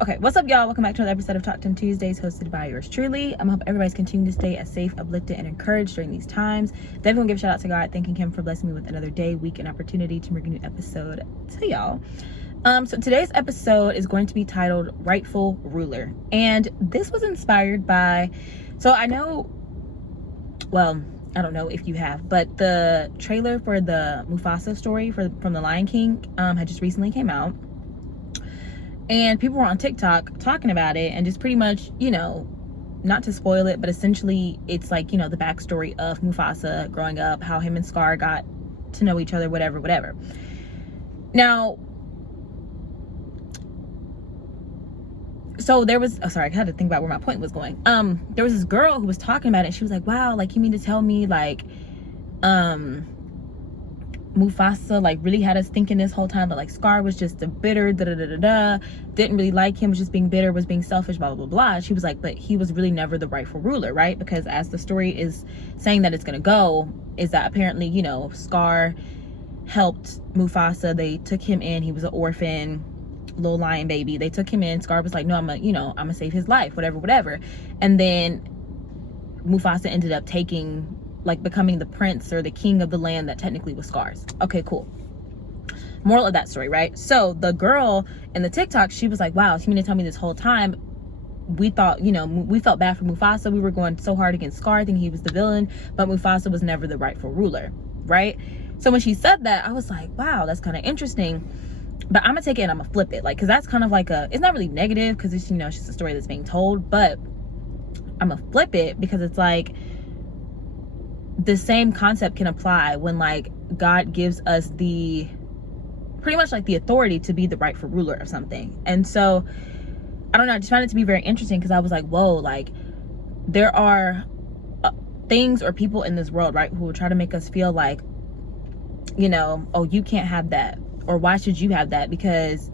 Okay, what's up, y'all? Welcome back to another episode of Talk to Him Tuesdays, hosted by yours truly. I hope everybody's continuing to stay as safe, uplifted, and encouraged during these times. Definitely want to give a shout out to God, thanking Him for blessing me with another day, week, and opportunity to bring a new episode to y'all. So today's episode is going to be titled Rightful Ruler. And this was inspired by, I don't know if you have, but the trailer for the Mufasa story from The Lion King had just recently came out. And people were on TikTok talking about it and just pretty much, not to spoil it, but essentially it's like, the backstory of Mufasa growing up, how him and Scar got to know each other, whatever. Now, so there was, I had to think about where my point was going. There was this girl who was talking about it, and she was like, wow, like, you mean to tell me, like, Mufasa, like, really had us thinking this whole time that, like, Scar was just a bitter, didn't really like him, was just being bitter, was being selfish, blah, blah, blah. She was like, but he was really never the rightful ruler, right? Because as the story is saying that it's gonna go, is that apparently, Scar helped Mufasa. They took him in. He was an orphan, little lion baby. They took him in. Scar was like, no, I'm gonna save his life, whatever. And then Mufasa ended up becoming the prince or the king of the land that technically was Scar's. Okay, cool. Moral of that story, right? So the girl in the TikTok, she was like, wow, you mean to tell me this whole time we thought, we felt bad for Mufasa. We were going so hard against Scar, thinking he was the villain, but Mufasa was never the rightful ruler, right? So when she said that, I was like, wow, that's kind of interesting. But I'm gonna take it and I'm gonna flip it, like, because that's kind of like it's not really negative, because it's, it's just a story that's being told, but I'm gonna flip it because it's like the same concept can apply when, like, God gives us pretty much like the authority to be the rightful ruler of something. And so I don't know, I just found it to be very interesting, because I was like, whoa, like, there are things or people in this world, right, who will try to make us feel like, oh, you can't have that, or why should you have that, because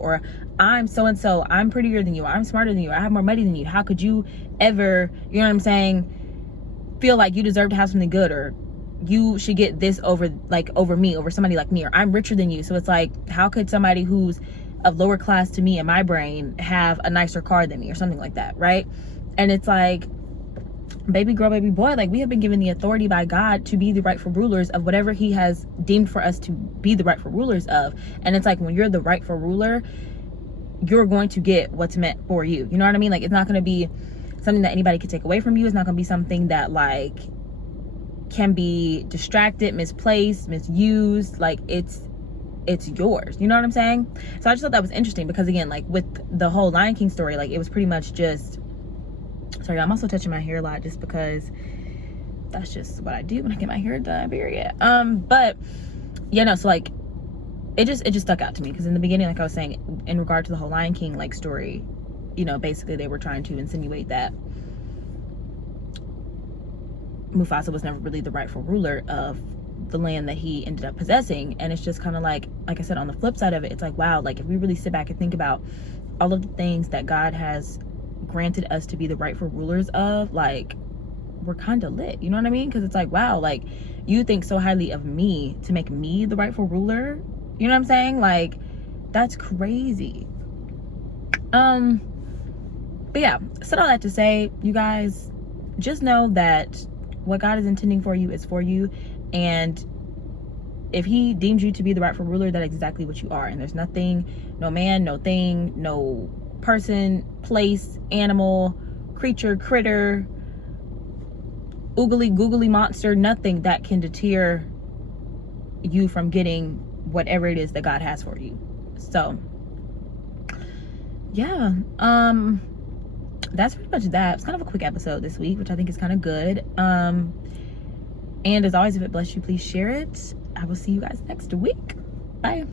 or I'm so and so, I'm prettier than you, I'm smarter than you, I have more money than you, how could you ever, you know what I'm saying, feel like you deserve to have something good, or you should get this over me, over somebody like me, or I'm richer than you. So it's like, how could somebody who's of lower class to me in my brain have a nicer car than me, or something like that, right? And it's like, baby girl, baby boy, like, we have been given the authority by God to be the rightful rulers of whatever he has deemed for us to be the rightful rulers of. And it's like, when you're the rightful ruler, you're going to get what's meant for you. You know what I mean? Like, it's not going to be something that anybody could take away from you. It's not going to be something that, like, can be distracted, misplaced, misused. Like, it's yours. You know what I'm saying? So I just thought that was interesting, because again, like, with the whole Lion King story, like, it was pretty much just, sorry, I'm also touching my hair a lot just because that's just what I do when I get my hair done, period. But yeah, no, so like, it just stuck out to me, because in the beginning, like I was saying, in regard to the whole Lion King, like, story, basically they were trying to insinuate that Mufasa was never really the rightful ruler of the land that he ended up possessing. And it's just kind of like I said, on the flip side of it, it's like, wow, like, if we really sit back and think about all of the things that God has granted us to be the rightful rulers of, like, we're kind of lit, you know what I mean? Because it's like, wow, like, you think so highly of me to make me the rightful ruler, you know what I'm saying? Like, that's crazy. But yeah, said all that to say, you guys, just know that what God is intending for you is for you. And if he deems you to be the rightful ruler, that is exactly what you are. And there's nothing, no man, no thing, no person, place, animal, creature, critter, oogly googly monster, nothing that can deter you from getting whatever it is that God has for you. So yeah, that's pretty much that. It's kind of a quick episode this week, which I think is kind of good. And as always, if it blessed you, please share it. I will see you guys next week. Bye.